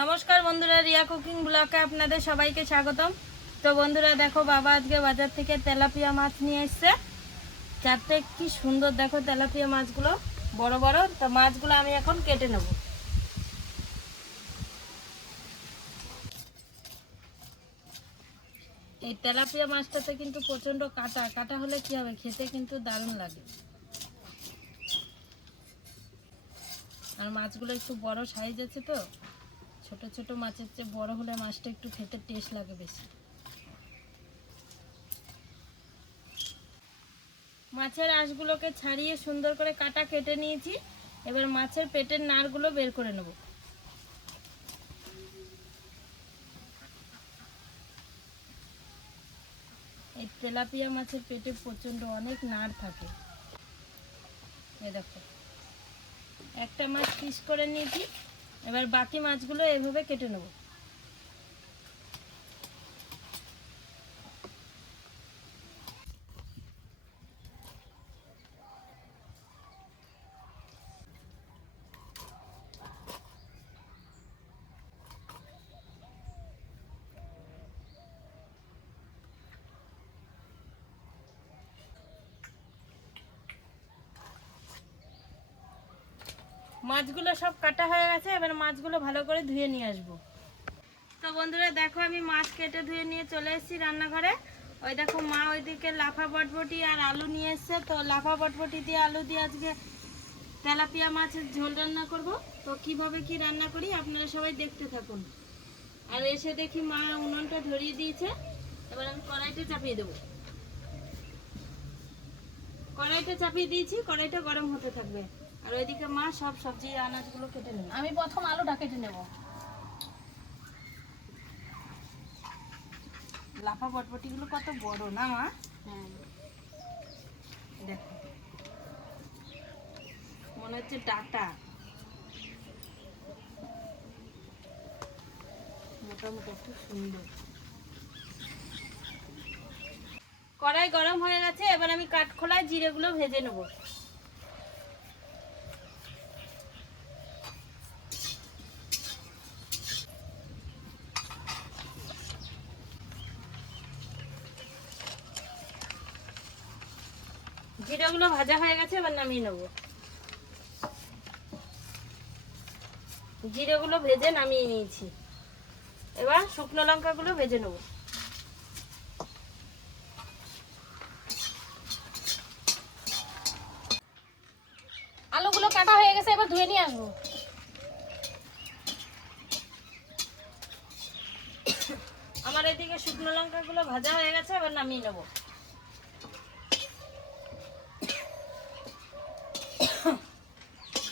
নমস্কার বন্ধুরা, রিয়া কুকিং ব্লকে আপনাদের সবাইকে স্বাগতম। তো বন্ধুরা, দেখো বাবা আজকে বাজার থেকে তেলাপিয়া মাছ নিয়ে এসছে। চারটে কি সুন্দর, দেখো তেলাপিয়া মাছগুলো, বড় বড়। তো মাছগুলো আমি এখন কেটে নেব। এই তেলাপিয়া মাছটাতে কিন্তু প্রচণ্ড কাটা। কাটা হলে কি হবে? খেতে কিন্তু দারুণ লাগে। আর মাছগুলো একটু বড় সাইজ আছে তো। ছোট ছোট মাছের চেয়ে বড় হলে মাছটা একটু খেতে টেস্ট লাগে বেশি। মাছের আঁশগুলোকে ছাড়িয়ে সুন্দর করে কাটা কেটে নিয়েছি। এবার মাছের পেটের নাড়গুলো বের করে নেব। এই তেলাপিয়া মাছের পেটে প্রচণ্ড অনেক নাড় থাকে। এই দেখো, একটা মাছ পিস করে নিয়েছি। এবার বাকি মাছগুলো এভাবে কেটে নেব। মাছগুলো সব কাটা হয়ে গেছে, এবার মাছগুলো ভালো করে ধুয়ে নিয়ে আসব। তো বন্ধুরা, দেখো আমি মাছ কেটে ধুয়ে নিয়ে চলে এসেছি রান্নাঘরে। ওই দেখো মা ওইদিকে লাফা বটবটি আর আলু নিয়ে এসছে। তো লাফা বটবটি দিয়ে আলু দিয়ে আজকে তেলাপিয়া মাছের ঝোল রান্না করব। তো কীভাবে কি রান্না করি আপনারা সবাই দেখতে থাকুন। আর এসে দেখি মা উনুনটা ধরিয়ে দিয়েছে। এবার আমি কড়াইটা চাপিয়ে দেবো। কড়াইটা চাপিয়ে দিয়েছি, কড়াইটা গরম হতে থাকবে। আর ওইদিকে মা সব সবজি আনাজগুলো কেটে নেবে। আমি প্রথম আলুটা কেটে নেব। লাফা বটবটিগুলো কত বড় না মা? হ্যাঁ। দেখো। মনে হচ্ছে ডাটা। মোটামুটি খুব সুন্দর। কড়াই গরম হয়ে গেছে এবার আমি কাঠখোলায় জিরেগুলো ভেজে নেব। জিরাগুলো ভাজা হয়ে গেছে, এবার নামিয়ে নেব। জিরেগুলো ভেজে নামিয়ে নিয়েছি। এবার শুকনো লঙ্কাগুলো ভেজে নেব। আলুগুলো কাটা হয়ে গেছে, এবার ধুয়ে নিয়ে আসব। আমার এদিকে শুকনো লঙ্কাগুলো ভাজা হয়ে গেছে, এবার নামিয়ে নেব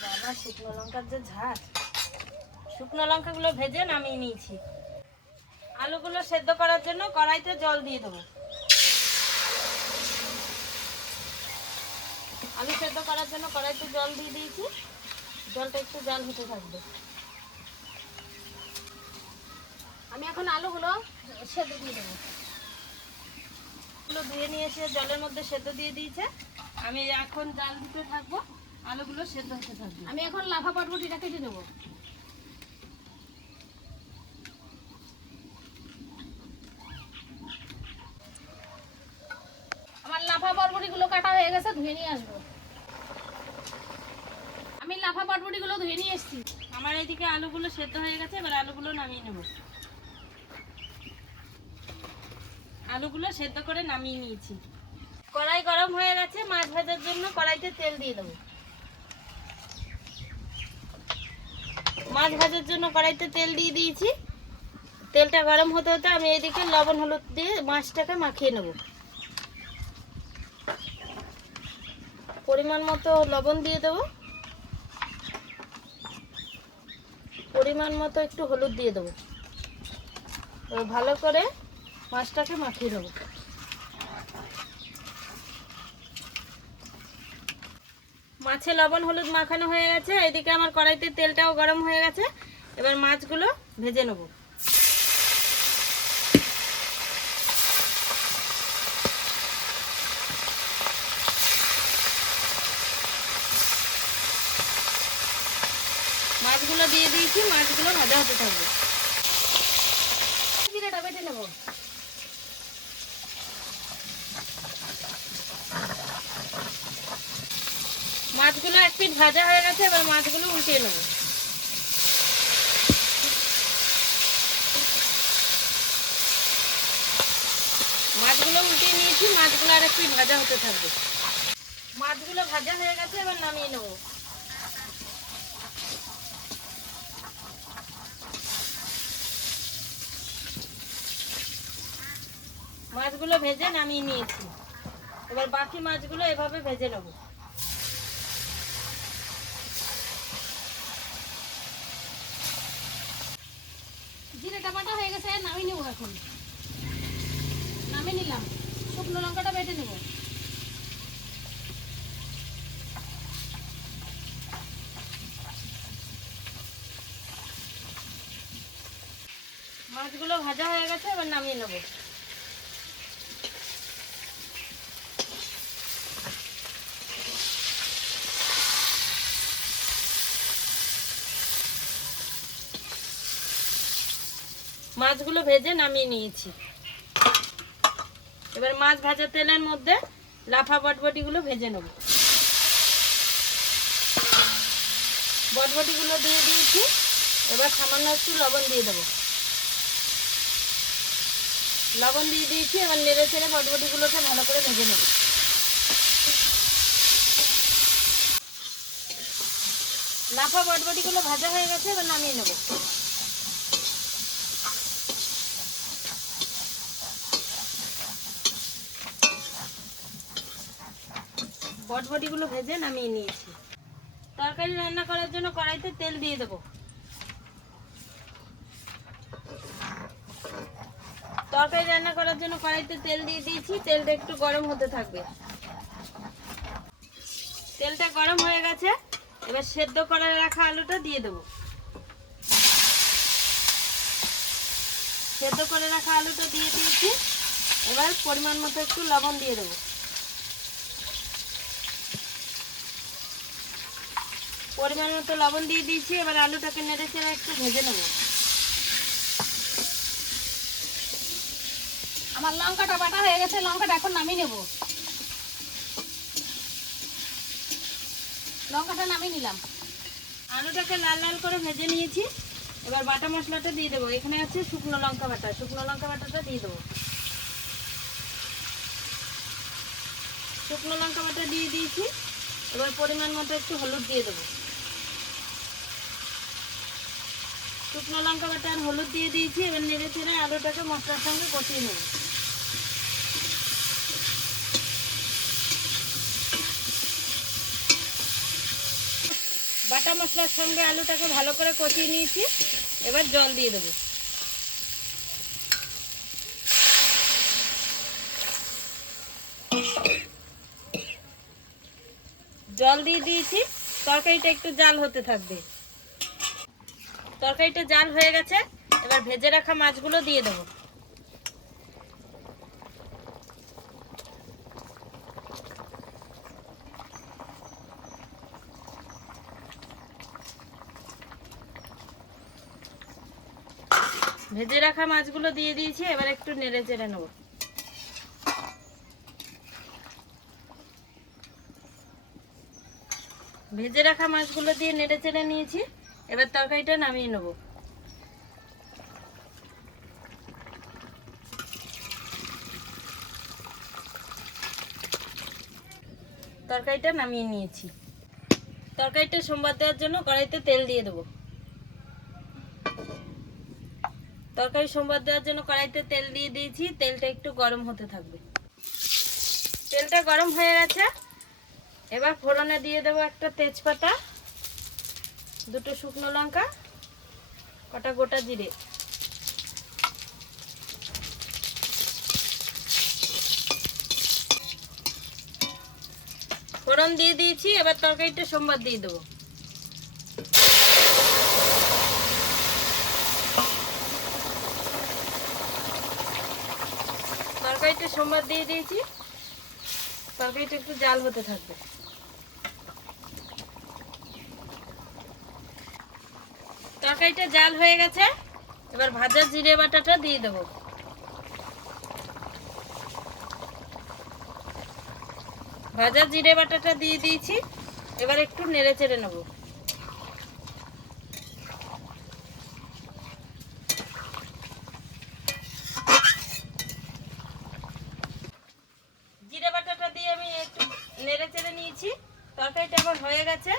বাবা শুকনো লঙ্কার যে ঝাঁজ শুকনো লঙ্কাগুলো ভেজে নামিয়ে নিয়েছি। আলুগুলো সেদ্ধ করার জন্য কড়াইতে জল দিয়ে দেবো। আলু সেদ্ধ করার জন্য কড়াইতে জল দিয়ে দিয়েছি। জলটা একটু জাল হতে থাকবে। আমি এখন আলুগুলো সেদ্ধ দিয়ে দেবো। আলুগুলো ধুয়ে নিয়ে এসে জলের মধ্যে সেদ্ধ দিয়ে দিয়েছে। আমি এখন জাল দিতে থাকব। আলুগুলো সেদ্ধ হতে থাকবে। আমি এখন লাফা পটপটিটা কেটে নেব। আমার লাফা বরবটিগুলো কাটা হয়ে গেছে ধুয়ে নিয়ে আসব। আমি লাফা বরবটিগুলো ধুয়ে নিয়ে এসেছি। আমার এইদিকে আলুগুলো সেদ্ধ হয়ে গেছে এবার আলুগুলো নামিয়ে নেব। আলুগুলো সেদ্ধ করে নামিয়ে নিয়েছি। কড়াই গরম হয়ে গেছে মাছ ভাজার জন্য কড়াইতে তেল দিয়ে দেবো। মাছ ভাজার জন্য কড়াইতে তেল দিয়ে দিয়েছি। তেলটা গরম হতে হতে আমি এদিকে লবণ, হলুদ দিয়ে মাছটাকে মাখিয়ে নেব। পরিমাণ মতো লবণ দিয়ে দেবো। পরিমাণ মতো একটু হলুদ দিয়ে দেবো। ভালো করে মাছটাকে মাখিয়ে নেব। মাছে লবণ হলুদ মাখানো হয়ে গেছে, এদিকে আমার কড়াইতে তেলটাও গরম হয়ে গেছে। এবার মাছগুলো ভেজে নেব। মাছগুলো দিয়ে দিয়েছি, মাছগুলো ভাজা হতে থাকবে জিরেটা বেটে নেব মাছগুলো এক পিঠ ভাজা হয়ে গেছে, এবার মাছগুলো উল্টিয়ে নেব। মাছগুলো উল্টিয়ে নিয়েছি, মাছগুলো আর একটু ভাজা হতে থাকবে। মাছগুলো ভাজা হয়ে গেছে, এবার নামিয়ে নেব। মাছগুলো ভেজে নামিয়ে নিয়েছি। এবার বাকি মাছগুলো এভাবে ভেজে নেব জিরেটা বাটা হয়ে গেছে নামিয়ে নেব এখন। নামিয়ে নিলাম। শুকনো লঙ্কাটা বেটে নেব। মাছগুলো ভাজা হয়ে গেছে, এবার নামিয়ে নেব। মাছগুলো ভেজে নামিয়ে নিয়েছি। এবার মাছ ভাজা তেলের মধ্যে লাফা বটবটিগুলো ভেজে নেব। বটবটিগুলো দিয়ে দিয়েছি, এবার সামান্য একটু লবণ দিয়ে দেবো। লবণ দিয়ে দিয়েছি, এবার নেড়ে চেড়ে বটবটিগুলোকে ভালো করে ভেজে নেব। লাফা বটবটিগুলো ভাজা হয়ে গেছে, এবার নামিয়ে নেব। বটবটিগুলো ভেজে নামিয়ে নিয়েছি। তরকারি রান্না করার জন্য কড়াইতে তেল দিয়ে দেবো। তরকারি রান্না করার জন্য কড়াইতে তেল দিয়ে দিয়েছি। তেলটা একটু গরম হতে থাকবে। তেলটা গরম হয়ে গেছে। এবার সেদ্ধ করে রাখা আলুটা দিয়ে দেবো। সেদ্ধ করে রাখা আলুটা দিয়ে দিয়েছি। এবার পরিমাণ মতো একটু লবণ দিয়ে দেবো। পরিমাণ মতো লবণ দিয়ে দিয়েছি এবার আলুটাকে নেড়ে চেড়ে একটু ভেজে নেব। আমার লঙ্কাটা বাটা হয়ে গেছে লঙ্কাটা এখন নামিয়ে নেব। লঙ্কাটা নামিয়ে নিলাম। আলুটাকে লাল লাল করে ভেজে নিয়েছি এবার বাটা মশলাটা দিয়ে দেবো। এখানে আছে শুকনো লঙ্কা বাটা শুকনো লঙ্কা বাটাটা দিয়ে দেবো। শুকনো লঙ্কা বাটা দিয়ে দিয়েছি এবার পরিমাণ মতো একটু হলুদ দিয়ে দেবো। শুকনো লঙ্কা বাটা আর হলুদ দিয়ে দিয়েছি, এবার নেড়ে চেড়ে আলুটাকে মশলার সঙ্গে কষিয়ে নেব। বাটা মশলার সঙ্গে আলুটাকে ভালো করে কষিয়ে নিয়েছি, এবার জল দিয়ে দেবো। জল দিয়ে দিয়েছি, তরকারিটা একটু জাল হতে থাকবে। তরকারিটা জাল হয়ে গেছে, এবার ভেজে রাখা মাছগুলো দিয়ে দেবো। ভেজে রাখা মাছগুলো দিয়ে দিয়েছি, এবার একটু নেড়ে চেড়ে নেব। ভেজে রাখা মাছগুলো দিয়ে নেড়ে চেড়ে নিয়েছি। এবার তরকারিটা নামিয়ে নেব। তরকারিটা নামিয়ে নিয়েছি। তরকারিটা সোমবার দেওয়ার জন্য কড়াইতে তেল দিয়ে দেবো। তরকারি সোমবার দেওয়ার জন্য কড়াইতে তেল দিয়ে দিয়েছি, তেলটা একটু গরম হতে থাকবে। তেলটা গরম হয়ে গেছে। এবার ফোড়নে দিয়ে দেবো একটা তেজপাতা। দুটো শুকনো লঙ্কা, কটা গোটা জিরে। ফোড়ন দিয়ে দিয়েছি, এবার তরকারিটা সোমবার দিয়ে দেবো। তরকারিটা সোমবার দিয়ে দিয়েছি। তরকারিটা একটু জাল হতে থাকবে। তরকারিটা জাল হয়ে গেছে। এবার ভাজা জিরে বাটাটা দিয়ে দেবো। ভাজা জিরে বাটাটা দিয়ে দিয়েছি। এবার একটু নেড়ে চেড়ে নেব। জিরে বাটাটা দিয়ে আমি একটু নেড়ে চেড়ে নিয়েছি। তরকারিটা আমার হয়ে গেছে।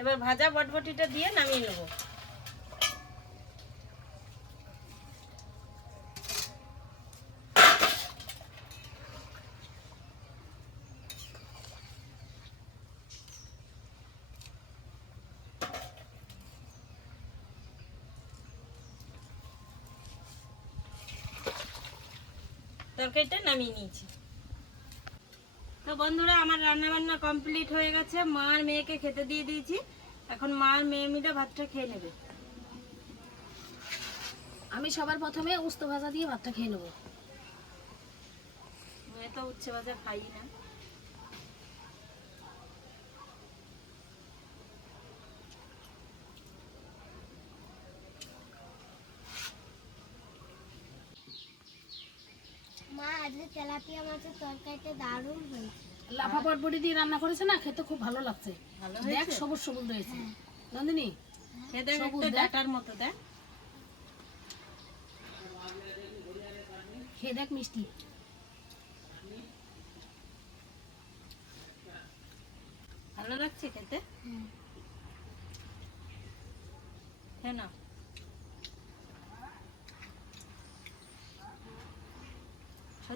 এবার ভাজা বটবটিটা দিয়ে নামিয়ে নেব। তরকারিটা নামিয়ে নিয়েছি। তো বন্ধুরা আমার রান্না বান্না কমপ্লিট হয়ে গেছে। মা আর মেয়েকে খেতে দিয়ে দিয়েছি। এখন মা আর মেয়ে মিলে ভাতটা খেয়ে নেবে। আমি সবার প্রথমে উস্ত ভাজা দিয়ে ভাতটা খেয়ে নেব। মেয়ে তো উচ্ছে ভাজা খাই না। আজকে তেলাপিয়া মাছের তরকারিটা দারুণ হয়েছে। লাফা দিয়ে রান্না করেছে না? খেতে খুব ভালো লাগছে। দেখ সবুজ সবুজ রয়েছে। নন্দিনী খেয়ে দেখ সবুজ একটা দেখ। ডাটার মতো দেখ। খেয়ে দেখ মিষ্টি। ভালো লাগছে খেতে? খেয়ে নাও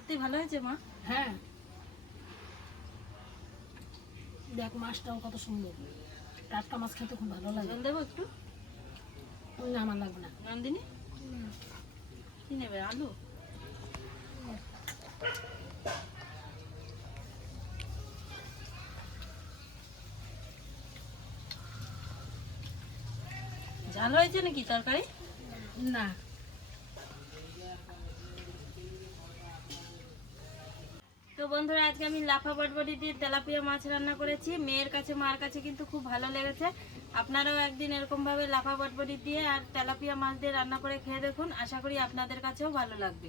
সত্যি ভালো হয়েছে মা? হ্যাঁ। দেখ মাছটাও কত সুন্দর। টাটকা মাছ খেতে খুব ভালো লাগে। জল দেবো একটু? না আমার লাগবে না। নন্দিনী? কি নেবে আলু? ঝাল হয়েছে নাকি তরকারি? না। তো বন্ধুরা, আজকে আমি লাফা বটবটি দিয়ে তেলাপিয়া মাছ রান্না করেছি। মেয়ের কাছে, মার কাছে কিন্তু খুব ভালো লেগেছে। আপনারাও একদিন এরকমভাবে লাফা বটবটি দিয়ে আর তেলাপিয়া মাছ দিয়ে রান্না করে খেয়ে দেখুন। আশা করি আপনাদের কাছেও ভালো লাগবে।